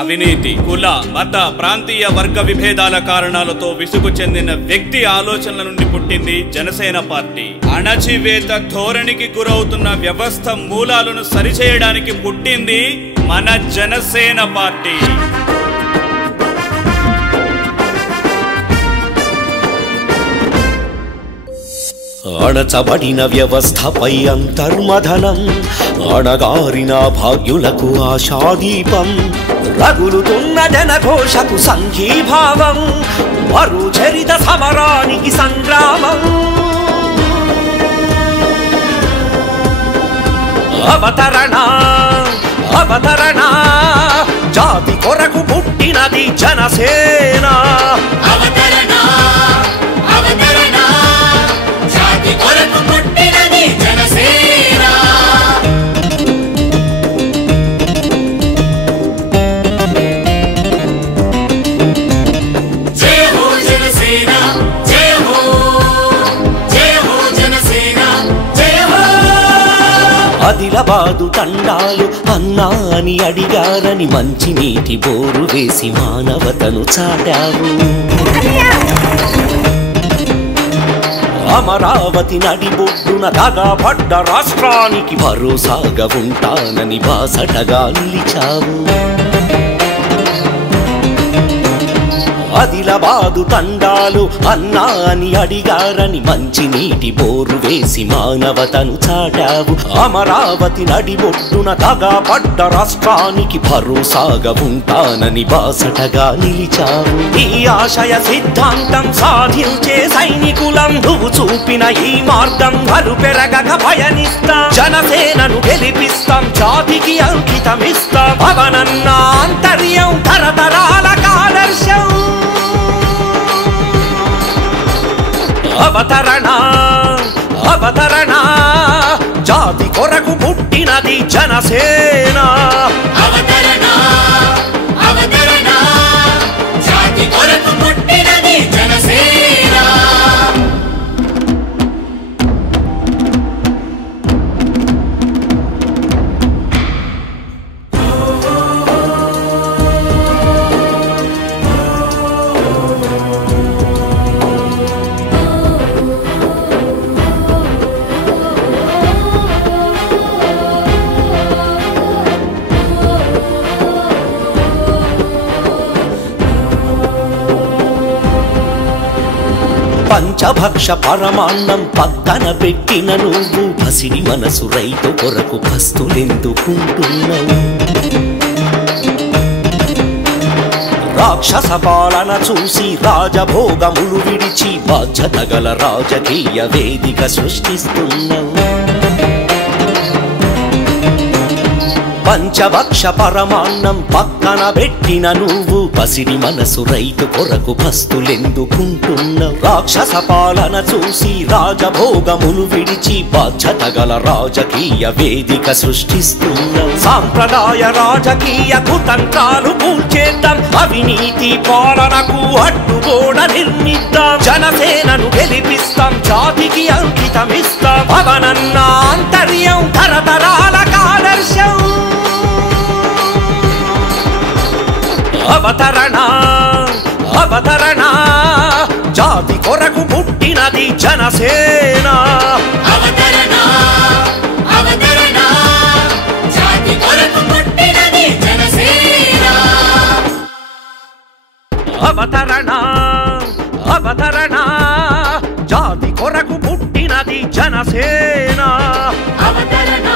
అవినీతి, కుల, మత, ప్రాంతీయ వర్గ విభేదాల కారణాలతో విసుగు చెందిన వ్యక్తి ఆలోచనల నుండి పుట్టింది జనసేన పార్టీ. అణచివేత ధోరణికి గురవుతున్న వ్యవస్థ మూలాలను సరిచేయడానికి పుట్టింది మన జనసేన పార్టీ. అణచబడిన వ్యవస్థపై అంతర్మథనం, అణగారిన భాగ్యులకు ఆశాదీపం, రగులుతున్న జనఘోషకు సంఘీభావం, మరు చరిత సమరానికి సంగ్రామం. అవతరణ అవతరణ జాతి కొరకు పుట్టినది జనసేన. అవతరణ అవతరణ జాతి కొరకు పుట్టినది జనసేన. జయ హో జనసేన, జయ హో జనసేన, జయ హో. ఆదిలాబాదు తండాలు అన్నా అని అడిగారని మంచి నీటి బోరు వేసి మానవతను చాటావు. అమరావతి నడిబొడ్డున దగాపడ్డ రాష్ట్రానికి భరోసాగా ఉంటానని బాసటగా నిలిచావు. ఆదిలాబాదు తండాలు అన్నా అని అడిగారని మంచి నీటి బోరు వేసి మానవతను చాటావు. అమరావతి నడిబొడ్డున దగాపడ్డ రాష్ట్రానికి భరోసాగా ఉంటానని బాసటగా నిలిచావు. ఈ ఆశయ సిద్ధాంతం సాధించే సైనికులం, నువ్వు చూపిన ఈ మార్గం వలు పెరగక పయనిస్తాం. జనసేనను గెలిపిస్తాం, జాతికి అంకితమిస్తాం. పవనన్న ఆంతర్యం తరతరాలకు ఆదర్శం. అవతరణ అవతరణ జాతి కొరకు పుట్టినది జనసేన. అవతరణ అవతరణ జాతి కొరకు పుట్టినది జనసేన. పంచభక్ష పరమాన్నం పక్కన పెట్టిన నువ్వు పసిడి మనసు రైతు కొరకు పస్తులెందుకుంటున్నావు. రాక్షస పాలన చూసి రాజభోగములు విడిచి బాధ్యత గల రాజకీయ వేదిక సృష్టిస్తున్నావు. పంచభక్ష పరమాన్నం పక్కన పెట్టిన నువ్వు పసిడి మనసు రైతు కొరకు పస్తులెందుకుంటున్నావు. రాక్షస పాలన చూసి రాజభోగములు విడిచి బాధ్యత గల రాజకీయ వేదిక సృష్టిస్తున్నావు. సాంప్రదాయ రాజకీయ కుతంత్రాలు కూల్చేద్దాం, అవినీతి పాలనకు అడ్డుగోడ నిర్మిద్దాం. జనసేనను గెలిపిస్తాం, జాతికి అంకితమిస్తాం. పవనన్న ఆంతర్యం తరతరాలకు ఆదర్శం. అవతరణ అవతరణ జాతి కొరకు పుట్టినది జనసేన. అవతరణ అవతరణ జాతి కొరకు పుట్టినది జనసేన. అవతరణ అవతరణ జాతి కొరకు పుట్టినది జనసేన. అవతరణ